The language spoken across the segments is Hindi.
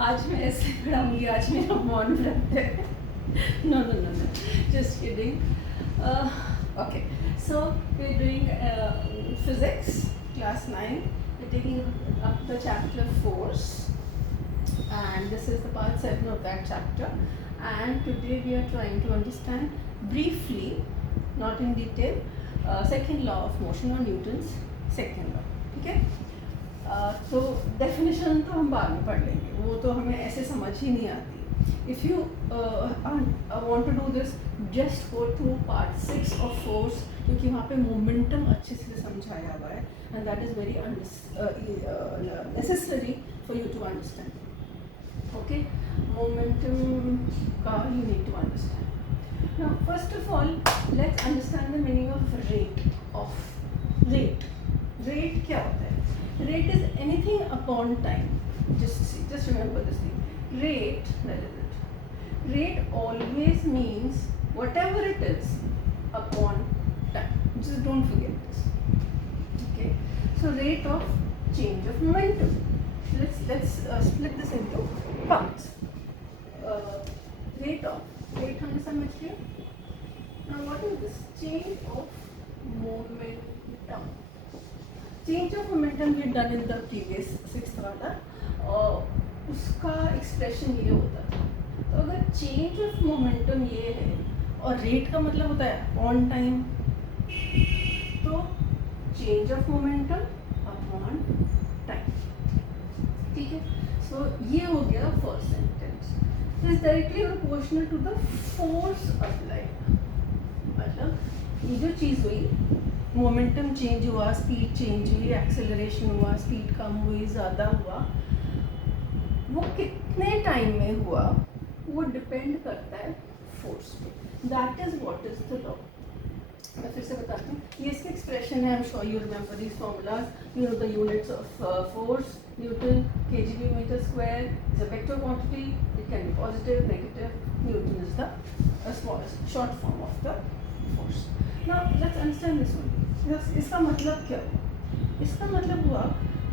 आज मैं ऐसे पढ़ाऊँगी, आज मेरा मौन व्रत है। No, no, no, no. Just kidding. Okay. So we're doing physics, class 9. We're taking up the chapter force, and this is the part 7 of that chapter. And today we are trying to understand briefly, not in detail, second law of motion or Newton's second law. ठीक है? तो डेफिनेशन तो हम बाद में पढ़ लेंगे, वो तो हमें ऐसे समझ ही नहीं आती. If you want to do this, just go through part 6 of force, क्योंकि वहाँ पे मोमेंटम अच्छे से समझाया हुआ है, and that is very necessary for you to understand. Okay, momentum का you need to understand. Now first of all let's understand the meaning of rate. Rate क्या होता है? Rate is anything upon time. Just remember this thing. Rate, that is it. Rate always means whatever it is upon time. Just don't forget this. Okay. So rate of change of momentum. Let's split this into parts. Rate हमने समझ लिया. Now what is this? Change of momentum. Change of momentum we done in the previous 6th वाला, और उसका एक्सप्रेशन ये होता था. तो अगर चेंज ऑफ मोमेंटम ये है और रेट का मतलब होता है ऑन टाइम, तो change of momentum upon time. ठीक है. सो ये हो गया first sentence. This is directly proportional to the force applied. मतलब ये जो चीज़ हुई, मोमेंटम चेंज हुआ, स्पीड चेंज हुई, एक्सेलरेशन हुआ, स्पीड कम हुई, ज़्यादा हुआ, वो कितने टाइम में हुआ वो डिपेंड करता है फोर्स पे. That is what is the law. मैं फिर से बताती हूँ, ये इसके एक्सप्रेशन है. I am sure you remember these formulas. You know the units of force. Newton kgm metre square is a vector quantity. It can be positive, negative. Newton is the smallest short form of the force. Now let's understand this one. इसका मतलब क्या हुआ? इसका मतलब हुआ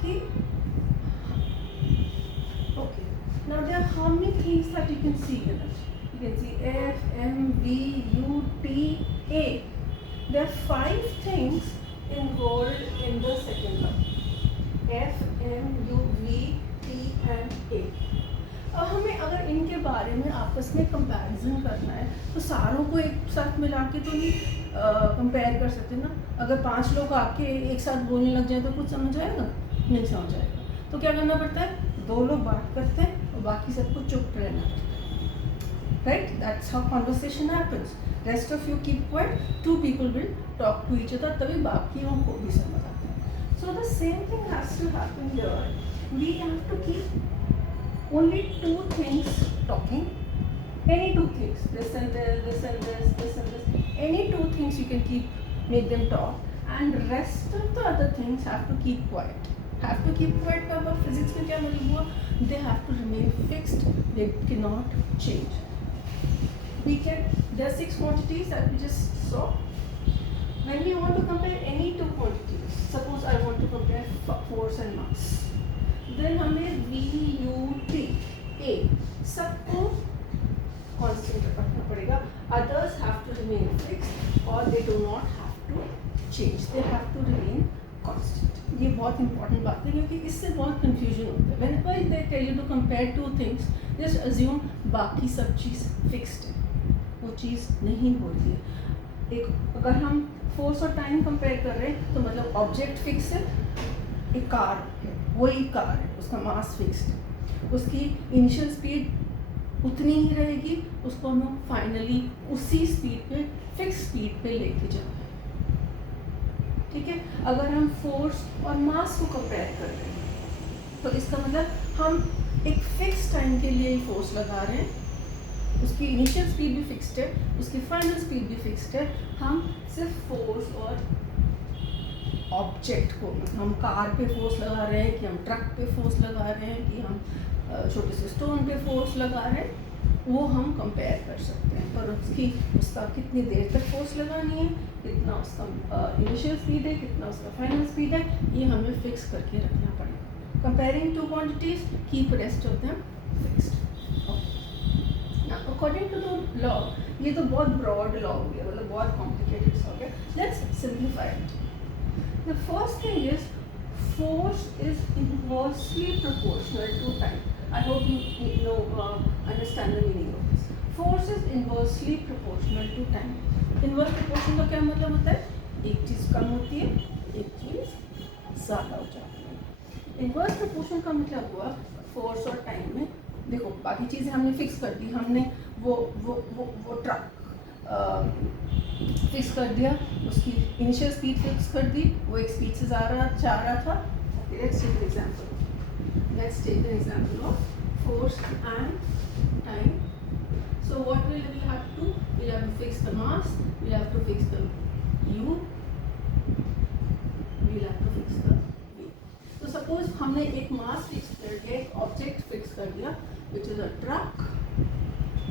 कि okay, now there are how many things that you can see in it? You can see F, M, V, U, T, A. There are 5 things involved in the second law. F, M, U, V, T and A. अब हमें अगर इनके बारे में आपस में कंपैरिजन करना है, तो सारों को एक साथ मिला के तो नहीं कंपेयर कर सकते ना. अगर 5 लोग आके एक साथ बोलने लग जाए तो कुछ समझ आएगा? नहीं समझ आएगा. तो क्या करना पड़ता है? 2 लोग बात करते हैं और बाकी सबको चुप रहना पड़ता है. Right? That's how conversation happens. Rest of you keep quiet, 2 people will talk to each other, तभी बाकियों को भी समझ आता है. So the same thing has to happen here. We have to keep only 2 things talking. Any 2 things, this and this, this and this, this and this. Any 2 things you can keep, make them talk, and rest of the other things have to keep quiet. Have to keep quiet का अब physics में क्या मतलब हुआ? They have to remain fixed. They cannot change. We can. There are 6 quantities that we just saw. When we want to compare any 2 quantities, suppose I want to compare force and mass. Then हमें V, U, T, A सबको कांस्टेंट रखना पड़ेगा. Others have to remain fixed और they do not have to change. They have to remain constant. ये बहुत इंपॉर्टेंट बात है, क्योंकि इससे बहुत कंफ्यूजन होता है. Whenever they tell you to compare 2 things, just assume बाकी सब चीज़ फिक्स्ड है. वो चीज़ नहीं होती है. एक अगर हम फोर्स और टाइम कंपेयर कर रहे हैं, तो मतलब ऑब्जेक्ट फिक्स है. एक कार है, वही कार है, उसका मास फिक्स्ड है, उसकी इनिशियल स्पीड उतनी ही रहेगी, उसको हम फाइनली उसी स्पीड पे, फिक्स स्पीड पे लेके जाते हैं. ठीक है. अगर हम फोर्स और मास को कंपेयर कर रहे हैं, तो इसका मतलब हम एक फिक्स टाइम के लिए ही फोर्स लगा रहे हैं. उसकी इनिशियल स्पीड भी फिक्स्ड है, उसकी फाइनल स्पीड भी फिक्स्ड है. हम सिर्फ फोर्स और ऑब्जेक्ट को, हम कार पे फोर्स लगा रहे हैं कि हम ट्रक पे फोर्स लगा रहे हैं कि हम छोटे से स्टोन पे फोर्स लगा रहे हैं, वो हम कंपेयर कर सकते हैं. पर उसका कितनी देर तक फोर्स लगानी है, कितना उसका इनिशियल स्पीड है, कितना उसका फाइनल स्पीड है, ये हमें फिक्स करके रखना पड़ेगा. Comparing 2 quantities, keep rest of them fixed. According to the law, ये तो बहुत ब्रॉड लॉ हो गया, मतलब बहुत कॉम्प्लिकेटेड हो गया। Let's simplify it. The first thing is force is inversely proportional to time. I hope you know understand the meaning of this. Force is inversely proportional to time. Inverse proportion का क्या मतलब होता है? एक चीज़ कम होती है, एक चीज़ ज़्यादा हो जाती है। Inverse proportion का मतलब हुआ force और time में, देखो बाकी चीज़ें हमने फिक्स कर दी, हमने वो ट्रक फिक्स कर दिया, उसकी इनिशियल स्पीड फिक्स कर दी, वो एक स्पीड से जा रहा था। Let's take an example of force and time. So what will we have to fix the mass, we have to fix the u, we have to fix the v। तो सपोज हमने एक मास फिक्स कर दिया, एक ऑब्जेक्ट फिक्स कर दिया which is a truck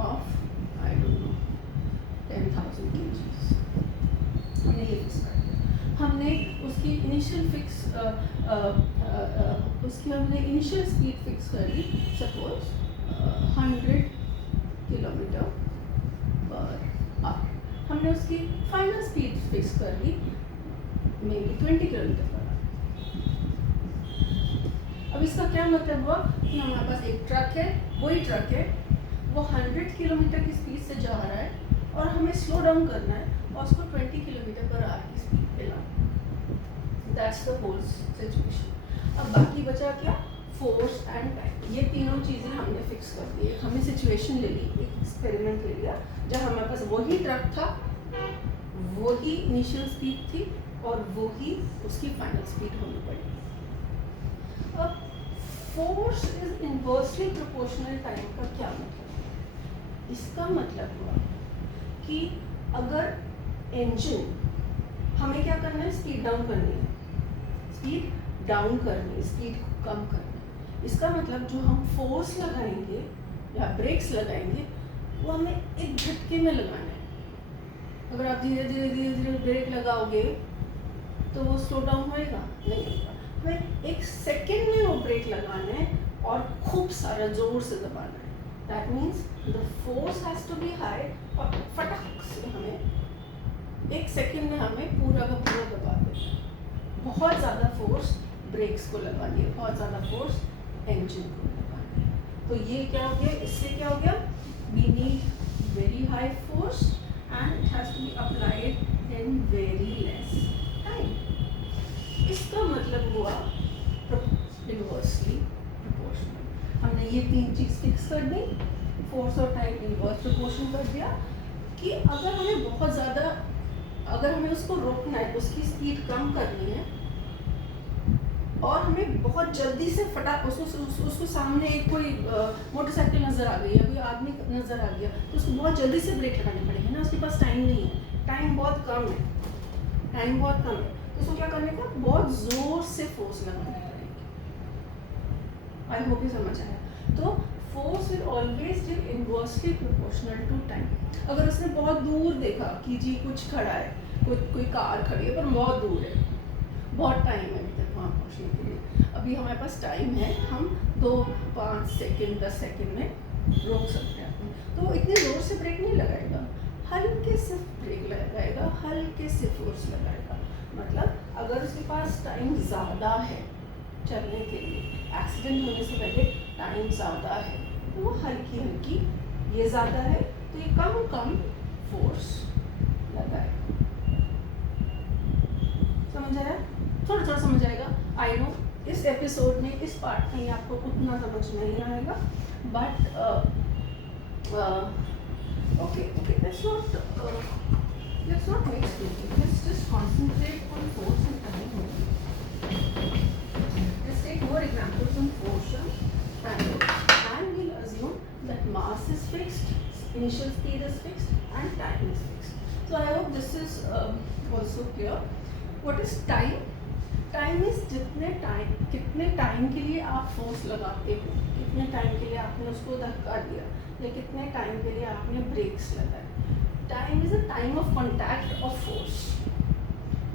of I don't know 10,000 kg। हमने ये फिक्स कर दिया, हमने उसकी इनिशियल स्पीड फिक्स कर दी, सपोज 100 किलोमीटर पर आवर। हमने उसकी फाइनल स्पीड फिक्स कर दी may be 20 kilometre per hour. अब इसका क्या मतलब हुआ कि हमारे पास एक ट्रक है, वही ट्रक है, वो 100 किलोमीटर की स्पीड से जा रहा है और हमें स्लो डाउन करना है और उसको 20 किलोमीटर पर आवर की स्पीड पे लाना। That's the whole situation. अब बाकी बचा क्या? Force and time. ये तीनों चीज़ें हमने फिक्स कर दी। हमने सिचुएशन ले ली, एक एक्सपेरिमेंट ले लिया जहाँ हमारे पास वही ट्रक था, वही इनिशियल स्पीड थी और वही उसकी फाइनल स्पीड होनी पड़ी। अब force is inversely proportional time का क्या मतलब? इसका मतलब हुआ कि अगर इंजन, हमें क्या करना है, स्पीड डाउन करनी है, स्पीड डाउन करनी है, स्पीड को कम करनी है। इसका मतलब जो हम फोर्स लगाएंगे या ब्रेक्स लगाएंगे वो हमें एक झटके में लगाना है। अगर आप धीरे धीरे धीरे धीरे ब्रेक लगाओगे तो वो स्लो डाउन होएगा? नहीं होगा। हमें एक सेकेंड में वो ब्रेक लगाना है और खूब सारा जोर से दबाना है। That means the force has to be high और फटाक से हमें एक सेकेंड में हमें पूरा का पूरा दबा देना है। बहुत ज़्यादा फोर्स ब्रेक्स को लगानी है, बहुत ज़्यादा फोर्स इंजन को लगानी है। तो ये क्या हो गया? इससे क्या हो गया? We need very high force and it has to be applied in very less time. इसका मतलब हुआ inversely proportional। हमने ये तीन चीज़ फिक्स कर दी, फोर्स और टाइम इनवर्स प्रोपोर्शन कर दिया कि अगर हमें बहुत ज़्यादा, अगर हमें उसको रोकना है, उसकी स्पीड कम करनी है और हमें बहुत जल्दी से फटाक उसको सामने एक कोई मोटरसाइकिल नज़र आ गई या कोई आदमी नज़र आ गया तो उसको बहुत जल्दी से ब्रेक लगानी पड़ेगी ना, उसके पास टाइम नहीं है, टाइम बहुत कम है, तो उसको क्या करने का? बहुत ज़ोर से फोर्स लगानी पड़ेगी। आई होप ये समझ आया। तो force will always be inversely proportional to time. अगर उसने बहुत दूर देखा कि जी कुछ खड़ा है, कोई कार खड़ी है पर बहुत दूर है, बहुत टाइम है अभी तक वहाँ पहुँचने के लिए, अभी हमारे पास टाइम है, हम 2, 5 सेकेंड 10 सेकेंड में रोक सकते हैं अपने, तो वो इतनी ज़ोर से ब्रेक नहीं लगाएगा, हल्के से ब्रेक लगाएगा, हल्के से फोर्स लगाएगा। मतलब अगर उसके पास टाइम ज़्यादा है चलने के लिए, एक्सीडेंट होने से पहले टाइम ज़्यादा है, तो वो हल्की हल्की, ये ज़्यादा है तो ये कम कम फोर्स लगाएगा। समझ आया? थोड़ा थोड़ा समझ आएगा। आई नो इस एपिसोड में, इस पार्ट में आपको उतना समझ नहीं आएगा, but okay, let's not make stupid, let's just concentrate on force and time. Let's take more examples on force and we'll assume that mass is fixed, initial speed is fixed and time is fixed. So I hope this is also clear. What is time? Time is कितने टाइम के लिए आप फोर्स लगाते हो, कितने टाइम के लिए आपने उसको धक्का दिया या कितने टाइम के लिए आपने ब्रेक्स लगाए। Time is a time of contact of force,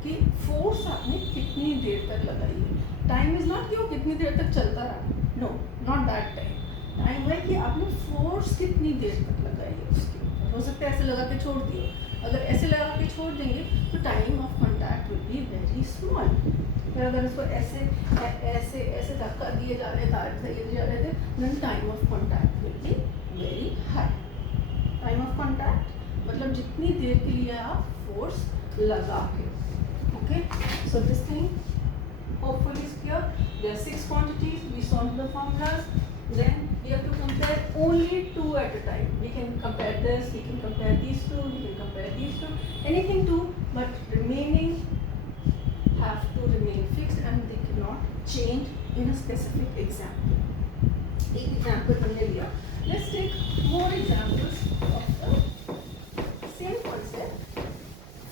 कि फोर्स आपने कितनी देर तक लगाई है। टाइम इज नॉट कि वो कितनी देर तक चलता रहा, no, not that time. Time है कि आपने फोर्स कितनी देर तक लगाई है उसके ऊपर। हो सकता है ऐसे लगा के छोड़ दिए, अगर ऐसे लगा के छोड़ देंगे तो time of contact will be very small. फिर अगर इसको ऐसे ऐसे ऐसे धक्का दिए जा रहे थे then time of contact will be very high. Time of contact मतलब जितनी देर के लिए आप फोर्स लगा के। Okay, so this thing hopefully is clear. There are 6 quantities, we solved the formulas, then we have to compare only 2 at a time. We can compare this, we can compare these two, we can compare these two, anything two, but remaining have to remain fixed and they cannot change in a specific example. एक example हमने लिया. Let's take more examples of the same concept,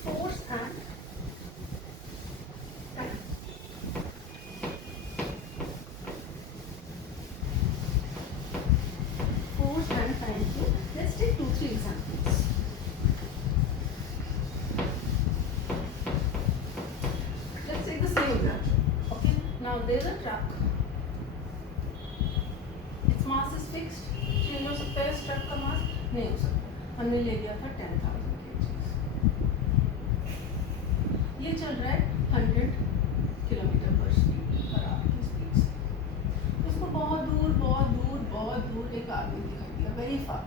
force and time. Force and time too. Let's take 2-3 examples. Let's take the same example. Okay, now there is a truck. Its mass is fixed. Change हो सकता है इस ट्रक का मास? नहीं हो सकता। हमने ले लिया था 10,000 kg। ये चल रहा है 100 किलोमीटर पर आवर की स्पीड से। उसको बहुत दूर एक आदमी दिखाई दिया, वेरी फार।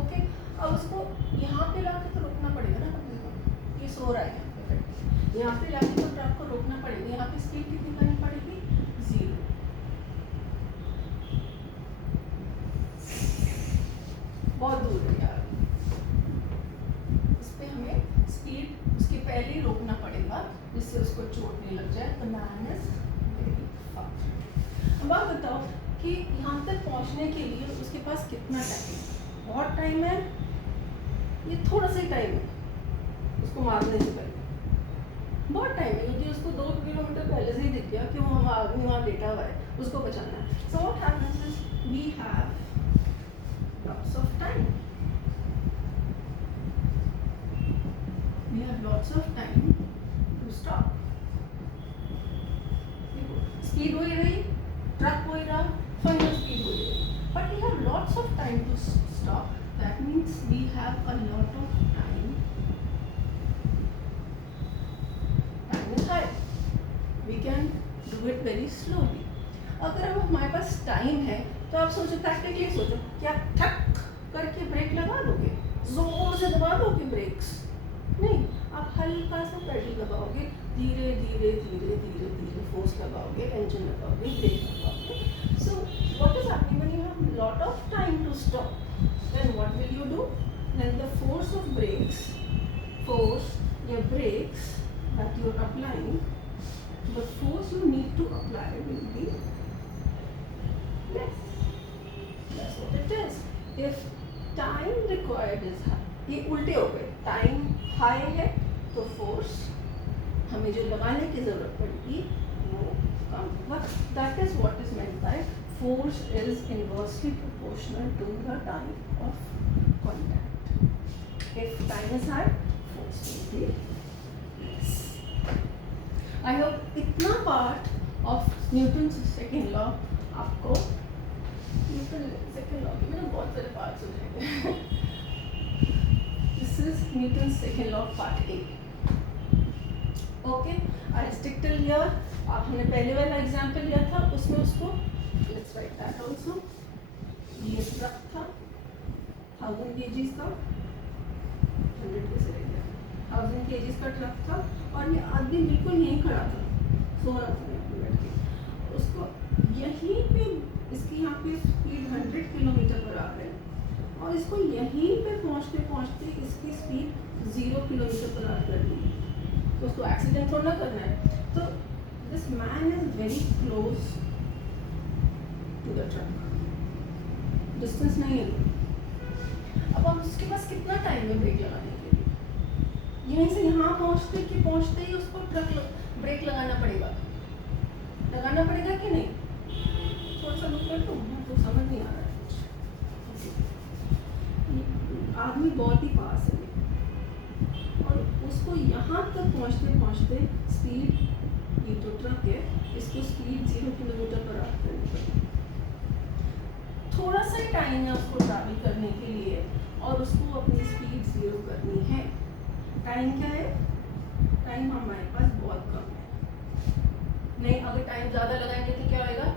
ओके, अब उसको यहाँ पे लाके तो रोकना पड़ेगा ना कम से कम। ये सो रहा है यहाँ पे लाके तो ट्रक को रोकना पड़ेगा। यहाँ पे स्पीड कितनी करनी पड़ेगी? 0। बहुत दूर है यार, इस पे हमें स्पीड उसके पहले ही रोकना पड़ेगा जिससे उसको चोट नहीं लग जाए। तो मैन इज वेरी फास्ट। अब आप बताओ कि यहाँ तक पहुँचने के लिए उसके पास कितना टाइम है? बहुत टाइम है, ये थोड़ा सा ही टाइम है उसको मारने से पहले। बहुत टाइम है क्योंकि उसको 2 किलोमीटर पहले से ही दिख गया कि वो आदमी वहाँ लेटा हुआ है, उसको बचाना है। So what happens is we have lots of time. We have lots of time to stop. Speed हो ही रही, truck हो ही रहा, final speed हो ही रही. But we have lots of time to stop. That means we have a lot of time. Time is high. We can do it very slowly. अगर अब हमारे पास टाइम है तो आप सोचो, प्रैक्टिकली सोचो, क्या ठक करके ब्रेक लगा दोगे? जोर से दबा दोगे ब्रेक्स? नहीं, आप हल्का सा पेडल दबाओगे, धीरे धीरे धीरे धीरे धीरे फोर्स लगाओगे, इंजन लगाओगे, ब्रेक लगाओगे। So what is happening when you have lot of time to stop? Then what will you do? Then the force of brakes, force या brakes that you are applying, the force you need to apply will be less. That's what it is. If time required is high, ये उल्टे हो गए, टाइम हाई है तो फोर्स हमें जो लगाने की जरूरत पड़ेगी वो कम होगा। That is what is meant by force is inversely proportional to the time of contact. If time is high, force will be less. I hope इतना part of Newton's second law आपको, सेकेंड लॉ के मैंने बहुत सारे पार्ट्स हो जाएंगे। This is Newton's second law part A. Okay, I stick till here. आप हमने पहले वाला एग्जांपल लिया था, उसमें उसको लेट्स राइट दैट आल्सो। ये ट्रक था 1000 kg का, 100 कैसे रह गया, 1000 kg का ट्रक था और ये आदमी बिल्कुल यहीं खड़ा था, सो रहा था यहाँ पे बैठ के। उसको यहीं पे, इसकी यहाँ पे स्पीड 100 किलोमीटर पर आ रहा है और इसको यहीं पे पहुँचते पहुँचते इसकी स्पीड 0 किलोमीटर पर आ कर दी। तो उसको एक्सीडेंट थोड़ा ना करना है। तो this man is very close to the truck, distance नहीं है। अब हम उसके पास कितना टाइम है ब्रेक लगाने के लिए? यहीं से यहाँ पहुँचते ही उसको ब्रेक लगाना पड़ेगा कि नहीं? थोड़ा सा लुक कर दो, तो समझ नहीं आ रहा है कुछ। आदमी बहुत ही पास है और उसको यहाँ तक पहुँचते स्पीड, ये जो ट्रक है इसको स्पीड 0 किलोमीटर पर आवर करनी पड़ेगी। थोड़ा सा ही टाइम है उसको ट्रैवल करने के लिए और उसको अपनी स्पीड 0 करनी है। टाइम क्या है? टाइम हमारे पास बहुत कम है। नहीं, अगर टाइम ज़्यादा लगाएंगे तो क्या होएगा?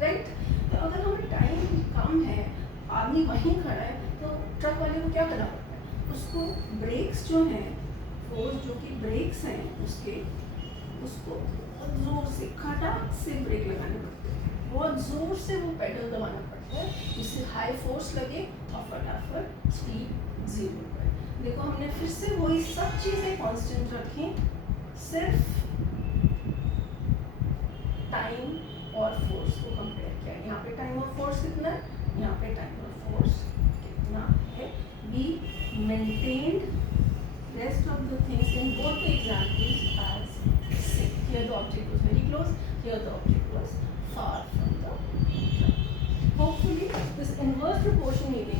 राइट? तो अगर हमें टाइम कम है, आदमी वहीं खड़ा है, तो ट्रक वाले को क्या करना पड़ता है? उसको ब्रेक्स जो हैं, फोर्स जो कि ब्रेक्स हैं उसके, उसको बहुत ज़ोर से खटाक से ब्रेक लगाने पड़ते हैं, बहुत ज़ोर से वो पेडल दबाना पड़ता है जिससे हाई फोर्स लगे और फटाफट स्पीड 0 पर। देखो हमने फिर से वही सब चीज़ें कांस्टेंट रखी, सिर्फ टाइम और फोर्स को कंपेयर किया। यहाँ पे टाइम और फोर्स कितना है, यहाँ पे टाइम और फोर्स कितना है। We maintained rest of the things in both the examples as same. Here the object was very close, here the object was far from the truck. Hopefully this inverse proportion meeting